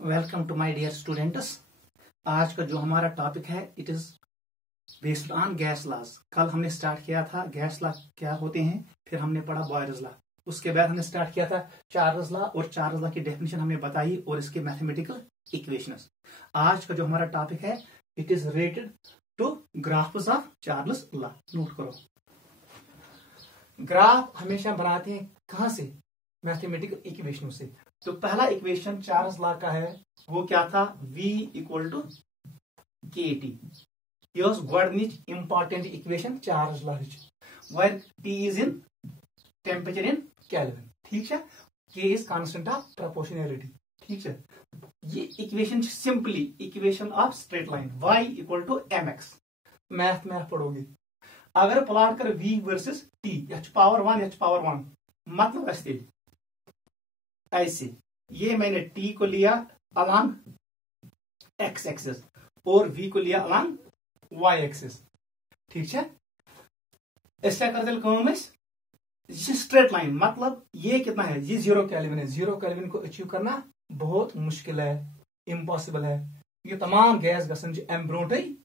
Welcome to my dear students. आज का जो हमारा टॉपिक है it is based on gas laws. कल हमने स्टार्ट किया था गैस लॉ क्या होते हैं, फिर हमने पढ़ा बॉयल्स लॉ, उसके बाद हमने स्टार्ट किया था चार्ल्स लॉ और चार्ल्स लॉ की डेफिनेशन हमने बताई और इसके मैथमेटिकल इक्वेशंस। आज का जो हमारा टॉपिक है it is related to graphs of Charles law. Note करो, ग्राफ हमेशा बनाते हैं कहां से? मैथमेटिकल इक्वेशनों से। तो पहला इक्वेशन चार्ल्स लॉ का है वो क्या था? V equal to K T. यह गोडनिच important equation Charles law where T is in temperature in Kelvin. ठीक है, K is constant of proportionality. ठीक है, ये equation simply equation of straight line y equal to mx। Math में आप पढ़ोगे। अगर प्लॉट कर V versus T, h power 1 मतलब ऐसे ये मैंने T को लिया अलॉन्ग x एक्सिस और V को लिया अलॉन्ग y एक्सिस। ठीक है, इसका कर दिल काम स्ट्रेट लाइन, मतलब ये कितना है? ये 0 केल्विन है। 0 केल्विन को अचीव करना बहुत मुश्किल है, इम्पॉसिबल है। ये तमाम गैस गसन जो एम ब्रोटे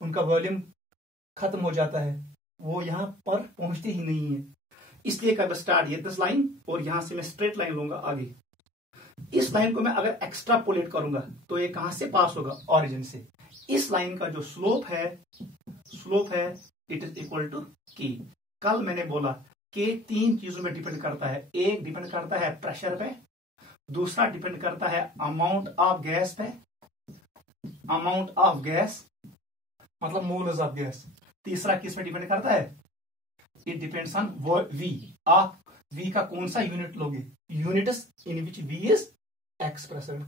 उनका वॉल्यूम खत्म हो जाता है, वो यहां पर पहुंचते ही नहीं है। इसलिए कर स्टार्ट ये दिस लाइन और यहां से मैं स्ट्रेट लाइन लूंगा आगे। इस लाइन को मैं अगर एक्स्ट्रापोलेट करूंगा तो ये कहां से पास होगा? ओरिजिन से। इस लाइन का जो स्लोप है इट इज इक्वल टू के। कल मैंने बोला कि 3 चीजों में डिपेंड करता है। एक डिपेंड करता है प्रेशर पे, दूसरा डिपेंड करता है अमाउंट ऑफ गैस पे, अमाउंट ऑफ गैस मतलब मोल्स ऑफ गैस। तीसरा किस पे डिपेंड करता है? It depends on V। आप V का कौन सा यूनिट लोगे? Units in which V is expressed.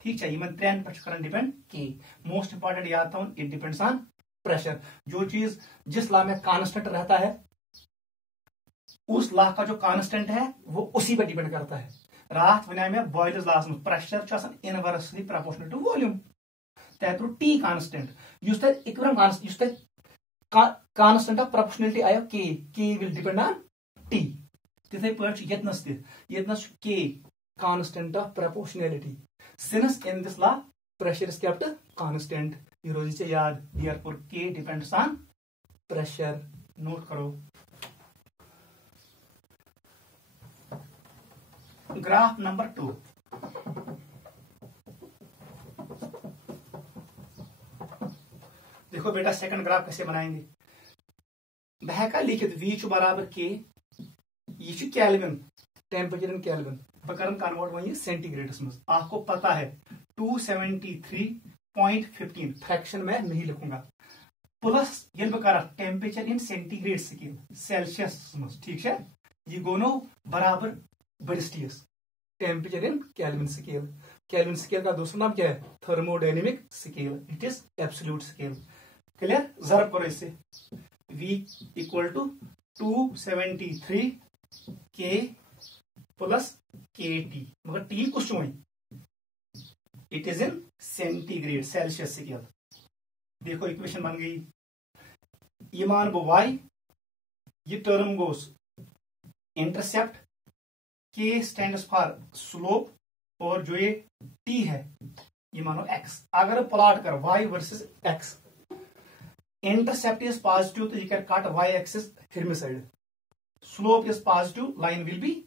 ठीक है, यमन 3 पे करन डिपेंड के। मोस्ट इंपॉर्टेंट याद था, इट डिपेंड्स ऑन प्रेशर। जो चीज जिस लॉ में कांस्टेंट रहता है उस लॉ का जो कांस्टेंट है वो उसी पे डिपेंड करता है। रात वने में बॉयल्स लॉस में pressure inversely proportional to volume. तू T कांस्टेंट युस इक्विलिब्रियम कांस्टेंट युस कांस्टेंट ऑफ प्रोपोर्शनलिटी आयो के विल डिपेंड ऑन T। तिथे पे यतनस के constant of proportionality. Since in this law pressure is kept constant, ये रोजी से याद। देयरफॉर के डिपेंड्स ऑन प्रेशर। नोट करो। Graph number 2। देखो बेटा, सेकंड ग्राफ कैसे बनाएंगे? बहका लिखित V बराबर के, ये केल्विन, टेम्परेचर इन केल्विन, बकरन कन्वर्ट वही सेंटीग्रेड्स में। आपको पता है 273.15 फ्रैक्शन में नहीं लिखूंगा। प्लस ये बकर temperature in centigrade scale Celsius में। ठीक है, ये दोनों बराबर बरिस्टियस। Temperature in Kelvin scale. Kelvin scale का दूसरा नाम क्या है? Thermodynamic scale. It is absolute scale. Clear? जरा करो इसे। V इक्वल टू 273 के प्लस के टी, मगर टी कुछ it is in centigrade Celsius scale. देखो इक्वेशन बन गई। ये मान वो y, ये टर्म गोस इंटरसेप्ट, के स्टैंड्स फॉर स्लोप और जो ये t है ये मानो x। अगर प्लॉट कर y versus x, intercept is positive तो you can cut y axis हिरमी side. Slope is positive, line will be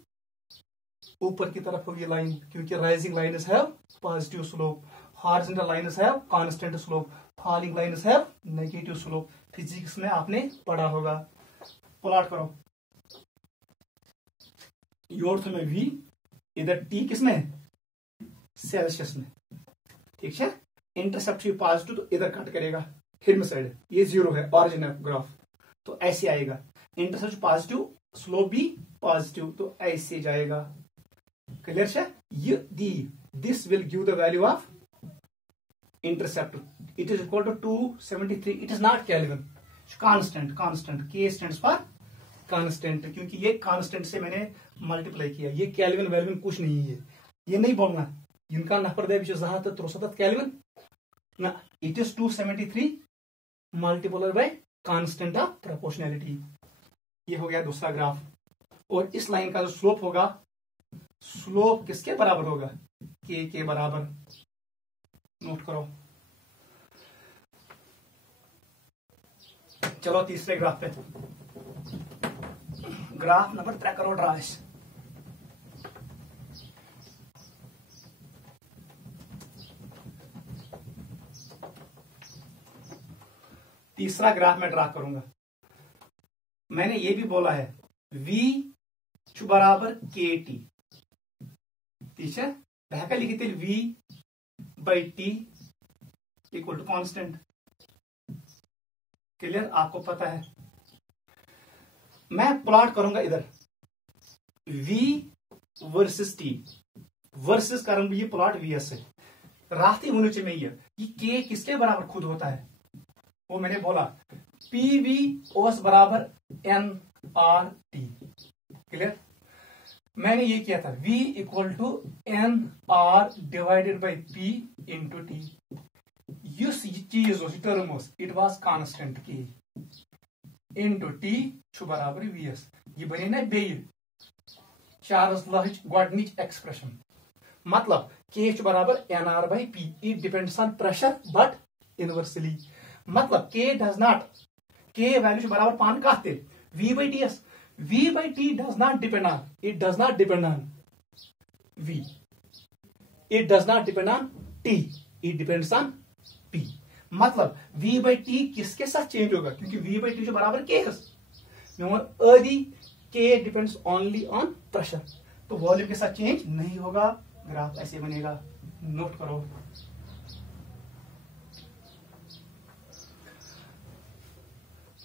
ऊपर की तरफ होगी लाइन, क्योंकि rising lines have positive slope, horizontal lines have constant slope, falling lines have negative slope. Physics में आपने पढ़ा होगा। प्लॉट करो। योर्थ में V, इधर T किसमें? सेल्सियस में। ठीक है, इंटरसेप्ट पॉजिटिव तो इधर कट करेगा हिरमी साइड, ये 0 है ऑरिजिन ऑफ ग्राफ, तो ऐसे आएगा। इंटरसेप्ट पॉजिटिव, स्लोप भी पॉजिटिव, तो ऐसे जाएगा। क्लियर है? ये this will give the value of intercept. It is equal to 273। It is not kelvin, constant K stands for constant, क्योंकि ये कांस्टेंट से मैंने मल्टीप्लाई किया। ये केल्विन वेल्विन कुछ नहीं है, ये नहीं बोलना। इनका नफर दे 273 केल्विन ना, it is 273 multiply by constant of proportionality. ये हो गया दूसरा ग्राफ। और इस लाइन का जो स्लोप होगा, स्लोप किसके बराबर होगा? के बराबर, नोट करो। चलो तीसरे ग्राफ पे, ग्राफ नंबर 3 करो ड्रा। तीसरा ग्राफ में ड्रा करूंगा। मैंने ये भी बोला है v बराबर के टी, ठीक है। बहका लिखी थी v by T equal to constant. Clear, आपको पता है। मैं प्लॉट करूंगा इधर v वर्सेस t, वर्सेस करूंगा ये प्लॉट vs से। रास्ते होने में ये k किसके बराबर खुद होता है, वो मैंने बोला पीवी ओस बराबर एन आर टी। क्लियर, मैंने ये किया था v equal to N R divided by P into T. युस चीज term it was constant K into T बराबर वी एस। ये बने ना बे चार्ल्स लॉज गोडनिच एक्सप्रेशन, मतलब के बराबर N R by P. It depends on pressure but inversely, मतलब के डज नॉट, के वैल्यू बराबर पान कहते v by T S. v by T does not depend on, it does not depend on v, it does not depend on t, it depends on p। मतलब v by T किसके साथ change होगा, क्योंकि v by T जो बराबर के S आदि के डिपेंड्स ओनली ऑन प्रेशर, तो वॉल्यूम के साथ चेंज नहीं होगा। ग्राफ ऐसे बनेगा, नोट करो।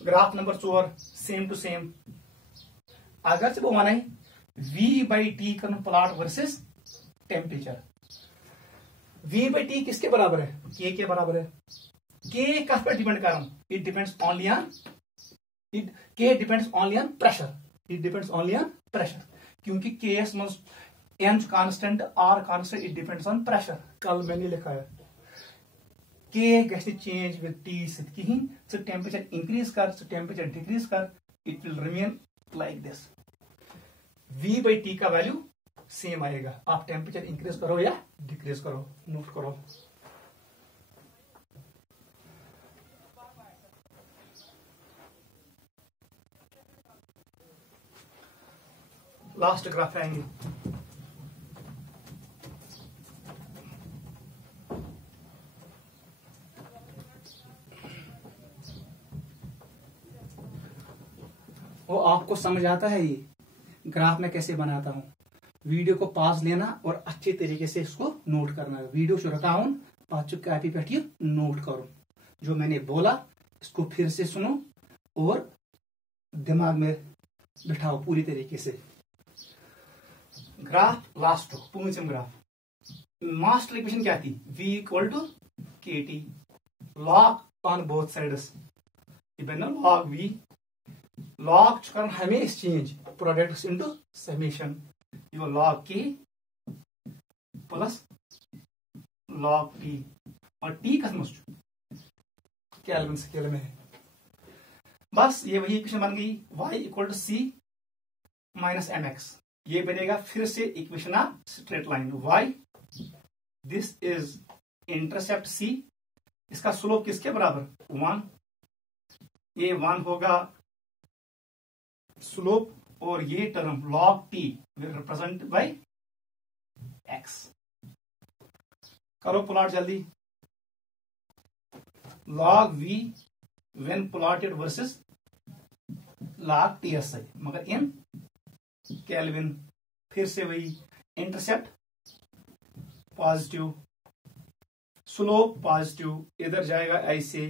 Graph number 4 same to same. अगर से वो माना है v बाई टी कर plot versus temperature. v by T किसके बराबर है, k के बराबर है। k कस पर डिपेंड कर रहा हूं, it depends only on, it k depends only on pressure, it depends only on pressure, क्योंकि केस मज n constant r constant, it depends on pressure. कल मैंने लिखा है के गि चेंज विद टी कहीं से टेम्परेचर इंक्रीज कर, से टेम्परेचर डिक्रीज कर, it will remain like this. v by T का वैल्यू सेम आएगा, आप टेम्परेचर इंक्रीज करो या डिक्रीज करो, नोट करो। लास्ट ग्राफ आएंगे। वो आपको समझ आता है ये ग्राफ में कैसे बनाता हूं। वीडियो को पॉज लेना और अच्छे तरीके से इसको नोट करना है। वीडियो शुरू रखाऊं पाचु कॉपी पे नोट करो, जो मैंने बोला इसको फिर से सुनो और दिमाग में बिठाओ पूरी तरीके से। ग्राफ लास्ट पूंचम ग्राफ, मास्टर इक्वेशन क्या थी, v equal to K T, log on both sides, log v, log कर हमेशा चेंज प्रोडक्ट इनटू समेशन, यो log K plus log T, और टी कस केल्विन स्केल में है। बस ये वही इक्वेशन बन गई, y equal to C minus M X. ये बनेगा फिर से equation of straight line, y this is intercept c, इसका स्लोप किसके बराबर 1, ये 1 होगा स्लोप, और ये term log T will represent by x। करो प्लॉट जल्दी, log v when plotted versus log TSI, मगर इन केल्विन। फिर से वही इंटरसेप्ट पॉजिटिव, स्लोप पॉजिटिव, इधर जाएगा ऐसे,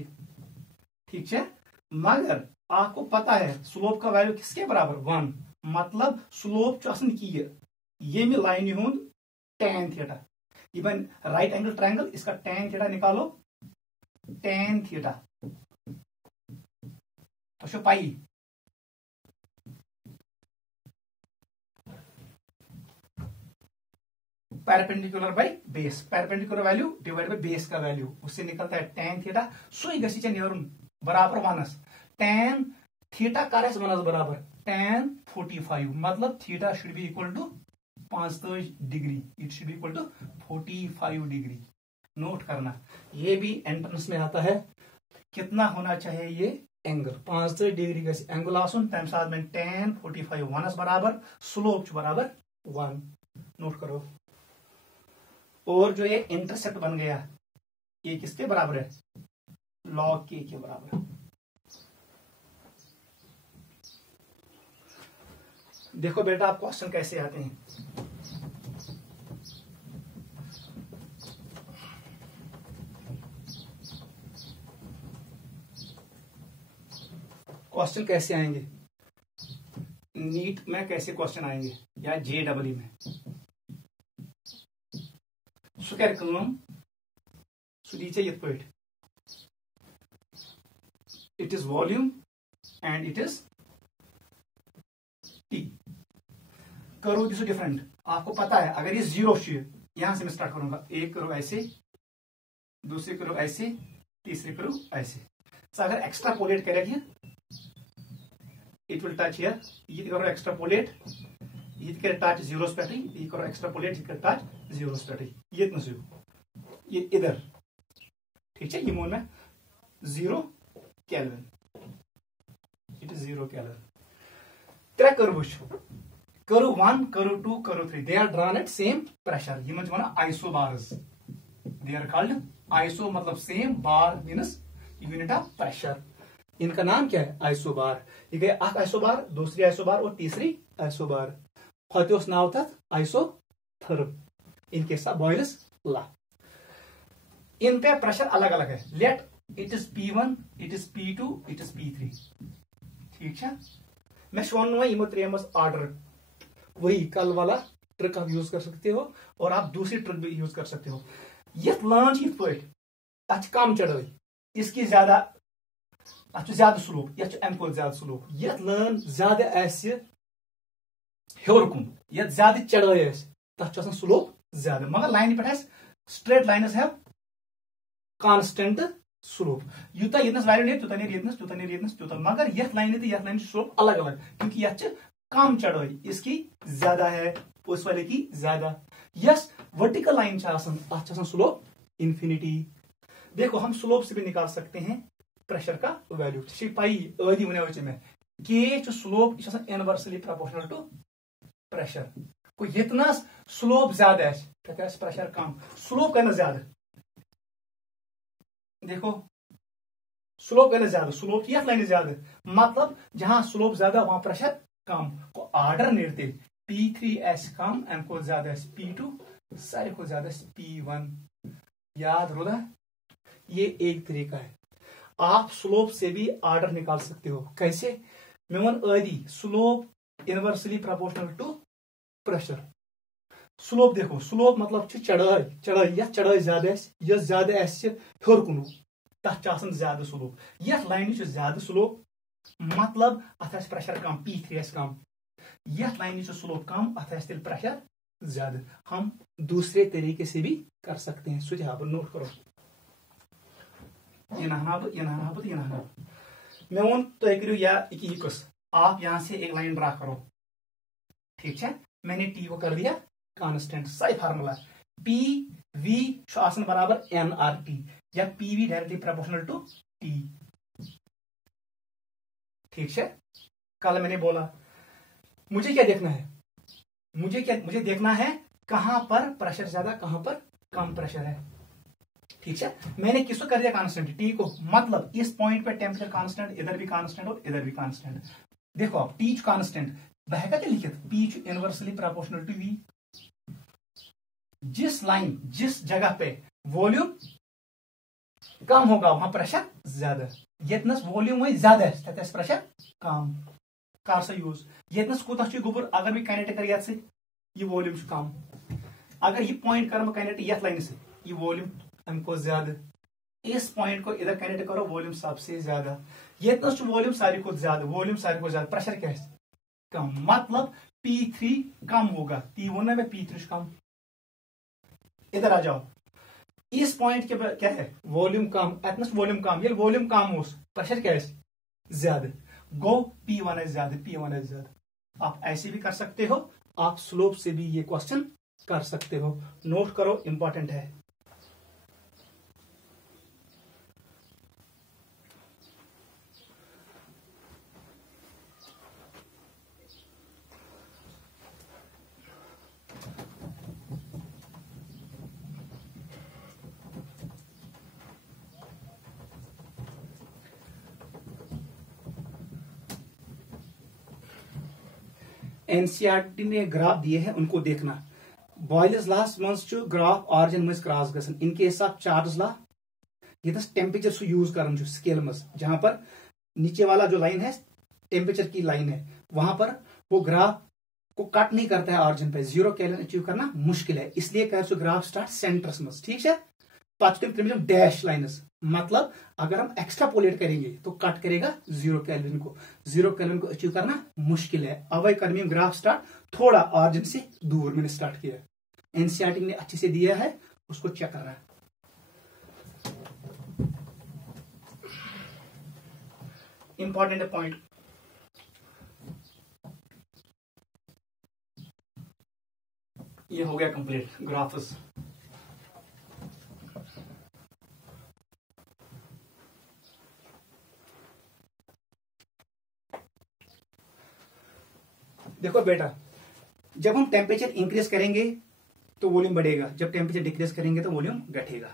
ठीक है। मगर आपको पता है स्लोप का वैल्यू किसके बराबर 1, मतलब स्लोप की ये में लाइन हूं tan थीटा, ये बन राइट एंगल ट्रायंगल, इसका tan थीटा निकालो, tan थीटा तो पाई perpendicular by base, perpendicular value divide by base का वैल्यू, उससे निकलता है tan थीटा। सो गि नेरुन बराबर 1 tan थीटा कर 1 बराबर tan 45, मतलब theta should be equal to 45 degree, it should be equal to 45 degree. Note करना, ये भी एंट्रेंस में आता है। कितना होना चाहिए ये एंगल? 45 डिग्री का एंगल आसन, तम साथ में tan 45 1 बराबर, स्लोप बराबर 1। नोट करो। और जो ये इंटरसेप्ट बन गया, ये किसके बराबर है? log k के बराबर। देखो बेटा, आप क्वेश्चन कैसे आते हैं। क्वेश्चन कैसे आएंगे नीट में, कैसे क्वेश्चन आएंगे या JEE में? सु कर काम, सु दी ये पे, it is volume and it is T. करो दिस डिफरेंट। आपको पता है अगर ये 0 यहां से मैं स्टार्ट करूंगा, एक करो ऐसे, दूसरे करो ऐसे, तीसरे करो ऐसे। तो अगर एक्स्ट्रापोलेट करेंगे, it will touch here, ये करो एक्स्ट्रापोलेट, ये कर टच 0 पे, ये करो एक्स्ट्रापोलेट, ये कर टच 0 पे, ये इतना से ये इधर, ठीक है। ये मोन में 0 केल्विन, इट इज 0 केल्विन। त्रे curve curve 1, curve 2, curve 3, they are drawn at same pressure. ये one isobars, they are called iso, मतलब same, bar means unit of pressure. इनका नाम क्या है? आइसोबार। ये गए अख आइसोबार, दूसरी आइसोबार और तीसरी आइसोबार। फतेस नाव तथ आइसोथर्म। इनके साथ बॉयल्स ला। इन पे प्रेशर अलग अलग है। Let it is P1, it is P2, it is P3, ठीक है। मैं वन इन त्रेमस ऑर्डर, वही कल वाला ट्रिक आप यूज कर सकते हो, और आप दूसरी ट्रिक भी यूज कर सकते हो। ये लांच ये पे अच कम चढ़ाई, इसकी ज्यादा अत ज्यादा स्लोप, ये अम ज्यादा स्लोप। ये लान ज्यादा हेर कुन, ये ज्यादा चढ़ाई तथ स्लोप ज्यादा, मगर लाइन पे straight lines have constant slope. Utah ये वैल्यू नहीं तूता नहीं तूता नहीं तूता, मगर ये लाइन तो यह लाइन स्लोप अलग अलग, क्योंकि यह कम चढ़ाई, इसकी ज्यादा है, उस वाले की ज्यादा। Yes vertical line slope infinity. देखो हम स्लोप से भी निकाल सकते हैं प्रेशर का वैल्यू। पाई आदि वन में के slope inversely proportional to pressure. को इतना स्लोप ज्यादा प्रेशर कम, स्लोप करना ज्यादा। देखो स्लोप करना ज्यादा, स्लोप की लाइन ज्यादा, मतलब जहां स्लोप ज्यादा वहां प्रेशर कम। को ऑर्डर निर्ते P3S कम, एम को ज्यादा P2, सारे को ज्यादा P1। याद रोदा, ये एक तरीका है। आप स्लोप से भी ऑर्डर निकाल सकते हो। कैसे? मैं वन आदि slope inversely proportional to pressure. Slope देखो, स्लोप मतलब चढ़ाई, चढ़ाई या चढ़ाई ज्यादा, यह ज्यादा हेर कुन तथ ज्यादा स्लोप। यह लाइन ज्यादा स्लोप, मतलब अत प्रेशर कम, P3S कम। यह लाइन स्लोप कम, अत प्रेशर ज्यादा। हम दूसरे तरीके से भी कर सकते हैं। सुझाव नोट करो, ये मैं वो तय करो या इक्स, आप यहां से एक लाइन ड्रा करो, ठीक है। मैंने टी को कर दिया कांस्टेंट, सही फार्मूला पी वी बराबर NRT, या P V directly proportional to T, ठीक है। कल मैंने बोला मुझे क्या देखना है, मुझे देखना है कहां पर प्रेशर ज्यादा, कहां पर कम प्रेशर है, ठीक है। मैंने किसको कर दिया कांस्टेंट, टी को, मतलब इस पॉइंट पे टेम्परेचर कांस्टेंट, इधर भी कांस्टेंट और इधर भी कांस्टेंट। देखो आप टी कांस्टेंट बहेगा क्या लिखित, P inversely proportional to V. जिस लाइन, जिस जगह पे वॉल्यूम कम होगा वहां प्रेशर ज्यादा, यतनस वॉल्यूम वही ज्यादा है तथस प्रेशर कम। कर सा यूज यतनस कोता गोबर, अगर भी कनेक्ट कर ये वॉल्यूम कम, अगर ये पॉइंट कर कनेक्ट ये लाइन से, ये वॉल्यूम हमको ज्यादा, इस पॉइंट को इधर कनेक्ट करो, वॉल्यूम सबसे ज्यादा। ये वॉल्यूम सारी को ज्यादा, वॉल्यूम सारी को ज्यादा, प्रेशर क्या है कम, मतलब P3 कम होगा। P1 में P3 कम। इधर आ जाओ, इस पॉइंट के क्या है वॉल्यूम कम, एटमॉस वॉल्यूम कम, ये वॉल्यूम कम हो, प्रेशर क्या है ज्यादा। गो P1 है ज्यादा, P1 है ज्यादा। आप ऐसे भी कर सकते हो, आप स्लोप से भी ये क्वेश्चन कर सकते हो। नोट करो, इंपॉर्टेंट है। एनसीईआरटी ने ग्राफ दिए हैं, उनको देखना। बॉयल्स लॉस मज ग्राफ ऑरिजिन मज क्रॉस गसन in case of Charles law ये टेम्परेचर सु यूज कर स्केल मज, जहां पर नीचे वाला जो लाइन है टेम्परेचर की लाइन है, वहां पर वो ग्राफ को कट नहीं करता है ऑरिजिन पे। 0 केल्विन अचीव करना मुश्किल है, इसलिए कर ग्राफ स्टार्ट सेंटर्स मज। ठीक है, तम डैश लाइनस, मतलब अगर हम एक्स्ट्रापोलेट करेंगे तो कट करेगा 0 केल्विन को। 0 केल्विन को अचीव करना मुश्किल है। अब कर ग्राफ स्टार्ट थोड़ा ऑरिजिन से दूर मैंने स्टार्ट किया। एनसीईआरटी ने अच्छे से दिया है, उसको चेक करना है। इंपॉर्टेंट पॉइंट, ये हो गया कंप्लीट ग्राफ्स। देखो बेटा, जब हम टेम्परेचर इंक्रीज करेंगे तो वॉल्यूम बढ़ेगा, जब टेम्परेचर डिक्रीज करेंगे तो वॉल्यूम घटेगा।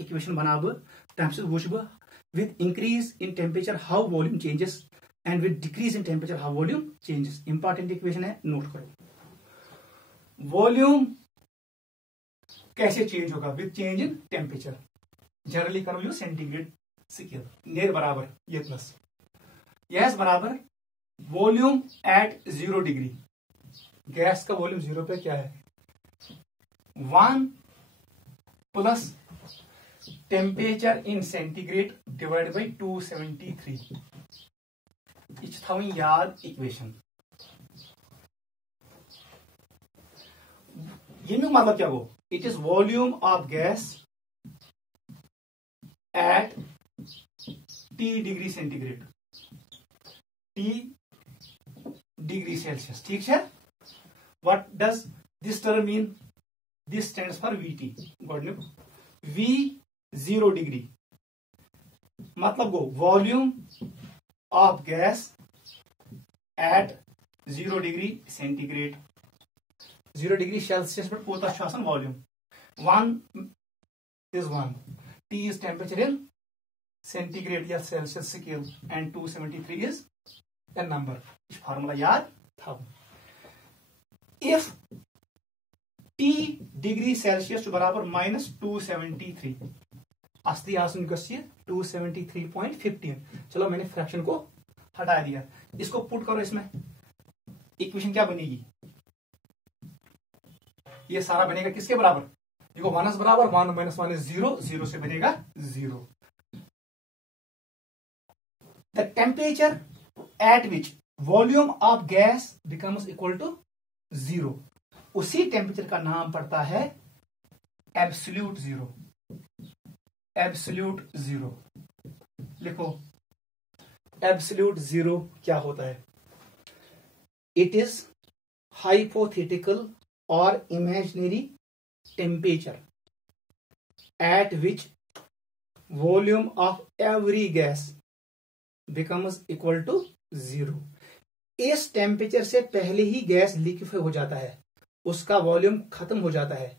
इक्वेशन बना बह with increase in temperature how volume changes and with decrease in temperature how volume changes. Important equation है, नोट करो। वॉल्यूम कैसे चेंज होगा? With change in temperature. Generally कर लो सेंटीग्रेड स्केल, नेर बराबर ये प्लस यस बराबर वॉल्यूम एट 0 डिग्री। गैस का volume 0 पे क्या है? 1 plus temperature in centigrade divide by 273। यह थी याद इक्वेशन। ये मतलब क्या गो? It is volume of gas at T degree centigrade, T degree Celsius. ठीक है, what does this term mean? This stands for VT। गॉडनिक V 0 डिग्री मतलब गो volume of gas at 0 degree centigrade. 0 degree Celsius पर कोता volume 1 is 1, T is temperature in centigrade या Celsius scale and 273 is a number। इस formula याद था। If T degree Celsius बराबर -273 असली आसन 273.15। चलो मैंने फ्रैक्शन को हटा दिया, इसको पुट करो इसमें। इक्वेशन क्या बनेगी? ये सारा बनेगा किसके बराबर? देखो 1 बराबर 1 - 1 is 0, 0 से बनेगा 0। The temperature at which volume of gas becomes equal to 0, उसी टेम्परेचर का नाम पड़ता है एब्सोल्यूट जीरो। एब्सोल्यूट जीरो लिखो। एब्सोल्यूट जीरो क्या होता है? इट इज हाइपोथेटिकल और imaginary temperature at which volume of every gas becomes equal to 0। इस टेम्परेचर से पहले ही गैस लिक्विफाई हो जाता है, उसका वॉल्यूम खत्म हो जाता है।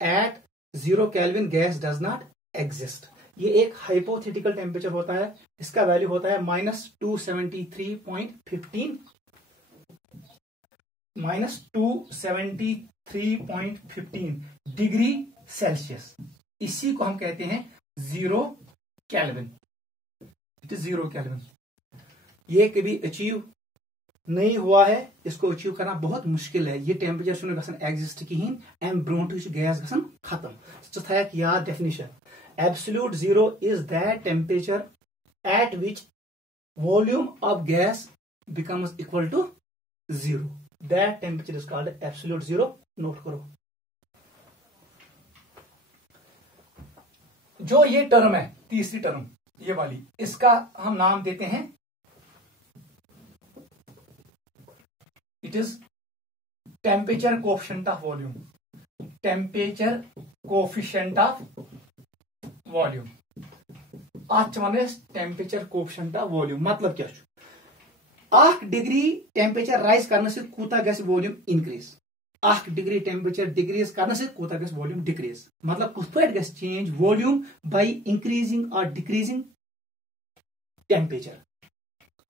At 0 kelvin gas does not exist. ये एक हाइपोथेटिकल टेम्परेचर होता है, इसका वैल्यू होता है -273.15 -273.15 डिग्री सेल्सियस। इसी को हम कहते हैं 0 केल्विन। It is 0 kelvin. ये कभी अचीव नहीं हुआ है, इसको अचीव करना बहुत मुश्किल है। ये टेम्परेचर एग्जिस्ट कहीं एम ब्रोट गैस खत्म। थ याद definition. Absolute zero is that temperature at which volume of gas becomes equal to 0। That temperature is called absolute zero. Note करो। जो ये टर्म है, तीसरी टर्म ये वाली, इसका हम नाम देते हैं, it is temperature coefficient of volume. Temperature coefficient of volume. अत टेम्परेचर कोफिशिएंट ऑफ वॉल्यूम मतलब क्या? 1 डिग्री टेम्परेचर राइज करने से कूता gas volume increase, 1 degree temperature decrease करने से कूता गस वॉल्यूम डिक्रीज। मतलब कुछ पे gas change volume by increasing और decreasing temperature.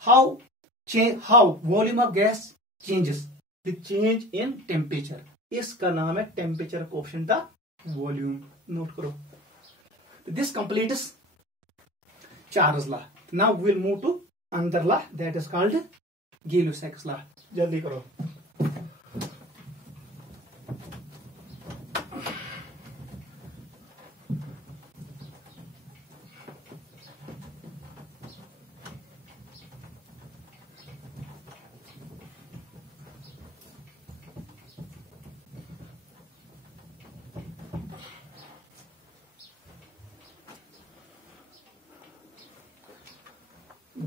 How volume of gas changes with change in temperature, इसका नाम है temperature coefficient of volume. Note करो। This completes Charles law. Now we will move to another law that is called Gay-Lussac's law। जल्दी करो।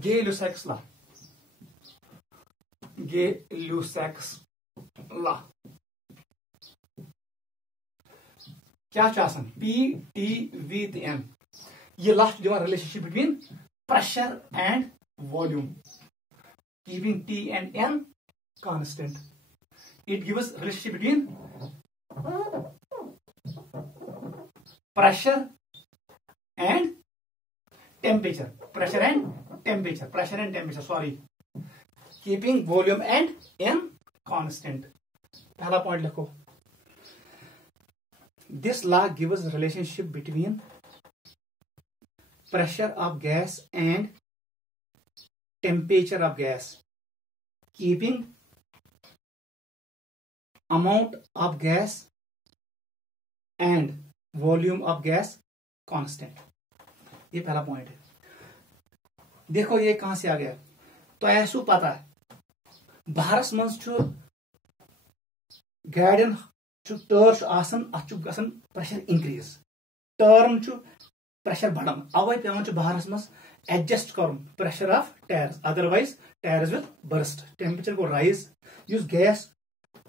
Gay-Lussac's law। Gay-Lussac's law क्या P T V N। ये law दिवान relationship between pressure and volume, keeping T and N constant। It gives relationship between pressure and temperature, pressure and temperature, sorry, keeping volume and N constant। पहला point लिखो। This law gives relationship between pressure of gas and temperature of gas, keeping amount of gas and volume of gas constant। ये पहला point है। देखो ये कहां से आ गया, तो ऐसो पता है बाहरस मज गाड़ियन टर्न आसान प्रेशर इंक्रीज, टर्न प्रेशर बढ़ान, अवे पेवान बाहरस मज एडजस्ट कर pressure of tyres, otherwise tyres will burst. Temperature को राइज, युस गैस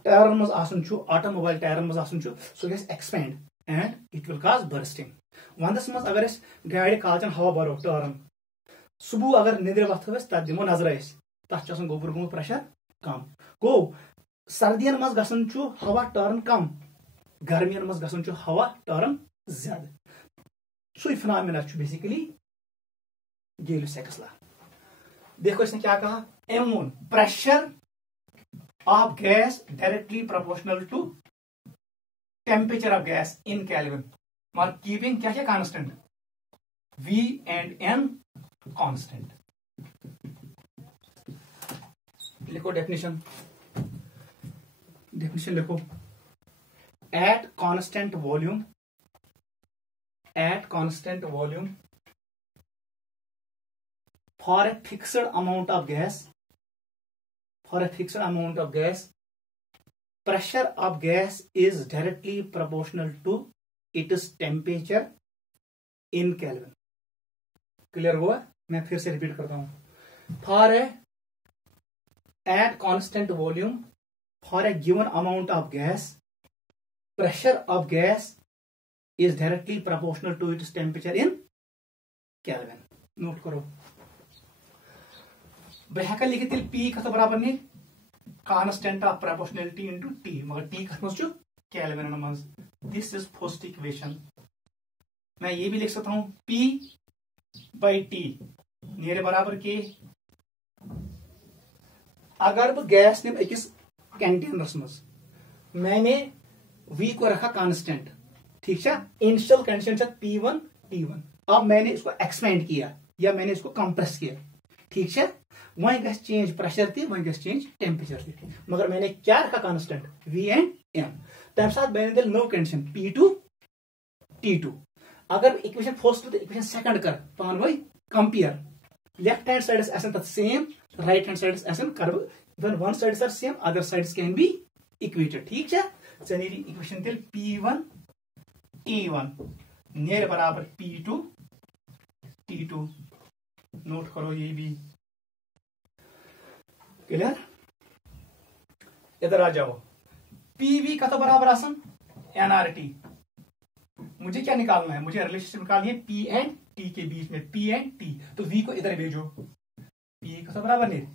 टायर मज आसान ऑटोमोबाइल टायर मज आसान so gas expand and it will cause bursting. वंदस मज अगर गाड़ी कालचन हवा भरो टर्न, सुबह अगर निद्र वथो तथ दिमो नजर तथ गोबर गोमुत प्रेशर कम गो। सर्दियन मज गसन हवा टर्न कम, गर्मियन मज गसन हवा टर्न ज्यादा। सु फिनोमेना बेसिकली Gay-Lussac's law। देखो इसने क्या कहा, M1 pressure of gas directly proportional to temperature of gas in kelvin, और कीपिंग क्या constant V and N constant. लिखो डेफिनेशन लिखो। At constant volume for a fixed amount of gas, pressure of gas is directly proportional to its temperature in Kelvin। Clear हुआ? मैं फिर से repeat करता हूं। For at constant volume for a given amount of gas, pressure of gas is directly proportional to its temperature in Kelvin. Note करो। बह हेका लिखित P कत बराबर नी constant of proportionality into T, मगर T कत मज केल्विन मज। This is first equation. मैं ये भी लिख सकता हूं P बाई T नियर बराबर के। अगर बह गैस निम अकिस कंटेनरस मज, मैंने V को रखा कांस्टेंट, ठीक है, इनिशियल कंडीशन P1 T1। अब मैंने इसको एक्सपेंड किया या मैंने इसको कंप्रेस किया, ठीक है, वहीं गैस चेंज प्रेशर थी, वहीं गैस चेंज टेम्परेचर थी, मगर मैंने क्या रखा कांस्टेंट V एंड M। तम साथ मैंने दिल नो कंडीशन P2 T2। अगर इक्वेशन फर्स्ट तो इक्वेशन सेकंड कर पान वही कंपेयर, लेफ्ट हैंड साइड आसन तथ सेम, राइट हैंड साइड आसन कर when one sides are same other sides can be equated। ठीक है, चलिए इक्वेशन दिल P1 T1 नियर बराबर P2 T2। नोट करो ये भी। क्लियर? इधर आ जाओ। PV का तो बराबर आसन एनआरटी। मुझे क्या निकालना है, मुझे रिलेशनशिप निकालनी है पी एंड टी के बीच में, पी एंड टी। तो वी को इधर भेजो, पी का बराबर नहीं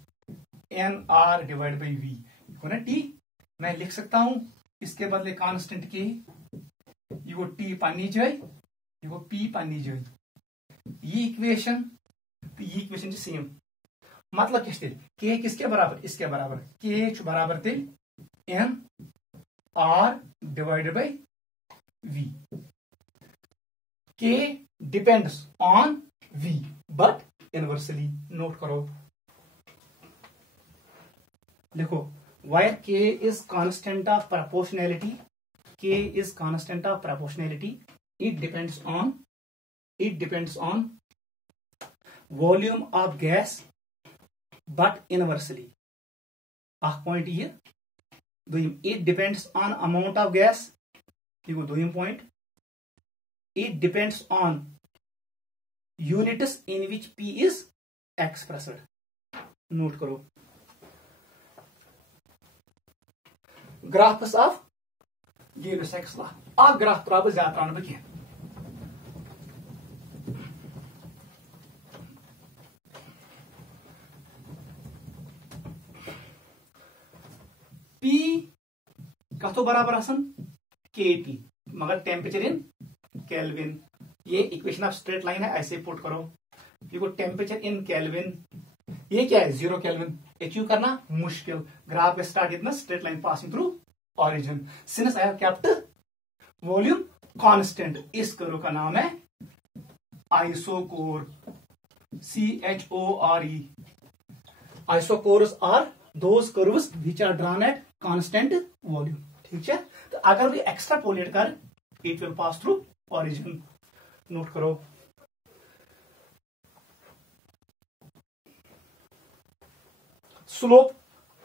N R divide by V को ना टी। मैं लिख सकता हूं इसके बदले कांस्टेंट के, ये टी पानी जाए, ये पी पानी जाए। ये इक्वेशन तो ये इक्वेशन सेम। मतलब किस तेल के किसके बराबर, इसके बराबर, के बराबर तेल N R divided by V. K depends on V but inversely. Note करो, लिखो where k is constant of proportionality, k is constant of proportionality, it depends on volume of gas but inversely. Point ये दोयम, it depends on amount of gas, ये दोयम point, it depends on units in which p is expressed. Note करो, graphs of gives X law. आ graph त्रा ज्यादा त्रा कह, P कथो बराबर के टी, मगर टेम्परेचर इन केल्विन। ये इक्वेशन ऑफ स्ट्रेट लाइन है, ऐसे पुट करो। देखो टेम्परेचर इन केल्विन, ये क्या है 0 केल्विन। अचीव करना मुश्किल। ग्राफ स्टार्ट इतना straight line passing through origin. Since I have kept volume constant, इस कर्व का नाम है isochore, CHORE। आइसोकोर्स are those curves which are drawn eight constant volume. ठीक है, तो अगर भी एक्स्ट्रापोलेट कर, it will pass through origin. Note करो, slope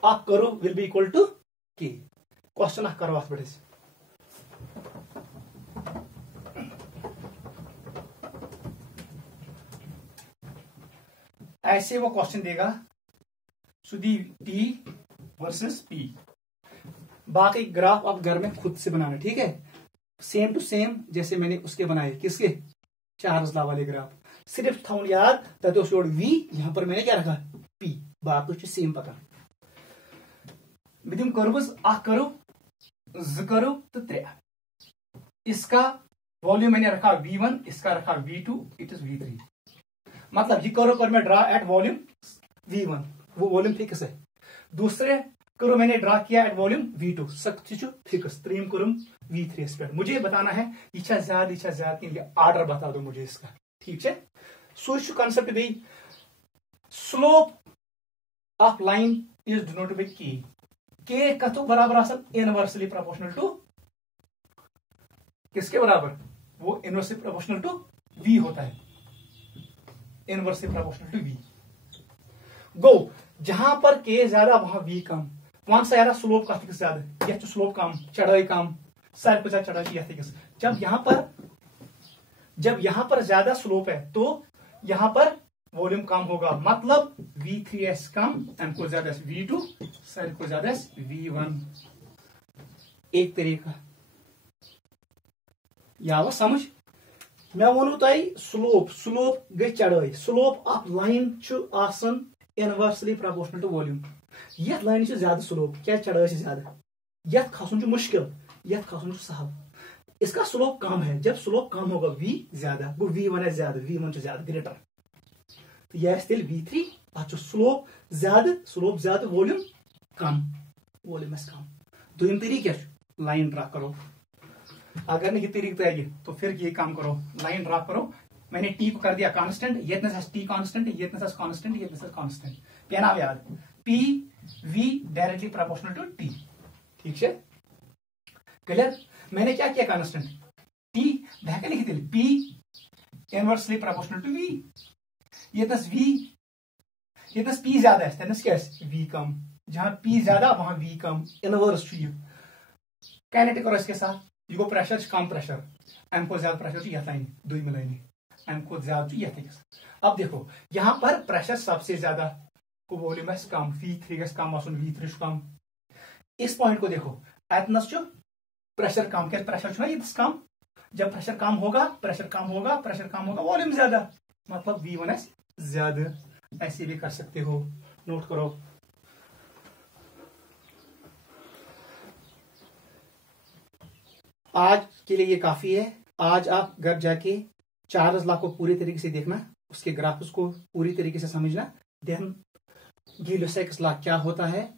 of curve will be equal to k. Question of curve of बड़े ऐसे वो क्वेश्चन देगा, सुधी t वर्सेस p। बाकी ग्राफ आप घर में खुद से बनाना, ठीक है, सेम टू सेम जैसे मैंने उसके बनाए, किसके, चार्ल्स लॉ वाले ग्राफ। सिर्फ था याद तथोस v, यहां पर मैंने क्या रखा p, बाकी सेम पता। विदिम कर्व्स अख कर्व, ज कर्व तो 3। इसका वॉल्यूम मैंने रखा v1, इसका रखा v2, इट इज v3। मतलब ये कर्व पर मैं ड्रा एट वॉल्यूम v1, वो वॉल्यूम फिक्स है। दूसरे कर्व मैंने ड्रा किया एट वॉल्यूम v2, सब फिक्स। त्रीम कर्व v3 इस पर। मुझे बताना है इच्छा ज्यादा ऑर्डर बता दो मुझे इसका, ठीक है। स्विच कॉन्सेप्ट भी, slope of line is denoted by k। k कतो बराबर इनवर्सली प्रोपोर्शनल टू किसके बराबर, वो इनवर्सली प्रोपोर्शनल टू v होता है, इनवर्सली प्रोपोर्शनल टू v। गो जहां पर k ज्यादा वहां v कम, वहां से यार स्लोप का ज्यादा, यह स्लोप कम, चढ़ाई कम, साइड पर चढ़ाई। जब यहां पर ज्यादा स्लोप है तो यहां पर वॉल्यूम कम होगा, मतलब v3s कम, एम को ज्यादा v2, साइड को ज्यादा v1। एक तरीका या वो समझ, मैं वोनू तय स्लोप गई चढ़ाई। Slope of line inversely proportional to volume. यह लाइन ज्यादा स्लोप, क्या चढ़ाई ज्यादा, यह खसन मुश्किल, यह खसन सहल। इसका स्लोप कम है, जब स्लोप कम होगा v ज्यादा, वो v1 है ज्यादा, v1 ज्यादा ग्रेटर। तो यह v3, स्लोप ज्यादा वॉल्यूम कम, वॉल्यूम कम। दोनों तरीके लाइन ड्रा करो। अगर नहीं तरीका आएगी तो फिर ये काम करो, लाइन ड्रा करो। मैंने टी को कर दिया कांस्टेंट, ये टी कांस्टेंट, ये कांस्टेंट, ये कांस्टेंट। पहना याद, P V directly proportional to T, ठीक है, क्लियर। मैंने क्या किया, कांस्टेंट टी बहकर लिखी थी, P inversely proportional to V. ये पी ज्यादा है, क्या है वी कम। जहां पी ज्यादा वहां वी कम, इनवर्स काइनेटिक करो इसके साथ। ये प्रेशर कम प्रेशर, एम को ज्यादा प्रेशर यह लाइन दुई में लाइन, एम को ज्यादा यह। अब देखो यहां पर प्रेशर सबसे ज्यादा को वॉल्यूम कम, v3 कम, v3 कम। इस पॉइंट को देखो, एथनस प्रेशर कम, क्या प्रेशर छुना ये कम, जब प्रेशर कम होगा, प्रेशर कम होगा, प्रेशर कम होगा, वॉल्यूम ज्यादा, मतलब V1S ज्यादा। ऐसे भी कर सकते हो, नोट करो। आज के लिए ये काफी है। आज आप घर जाके चार्ल्स लॉ को पूरी तरीके से देखना, उसके ग्राफ्स को पूरी तरीके से समझना, देन गीले-साइक्स लॉ क्या होता है,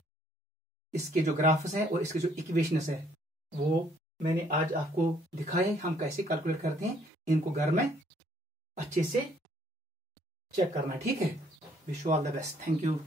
इसके जो ग्राफ्स है और इसके जो इक्वेशंस है वो मैंने आज आपको दिखाए, हम कैसे कैलकुलेट करते हैं। इनको घर में अच्छे से चेक करना, ठीक है। Wish you all the best, thank you.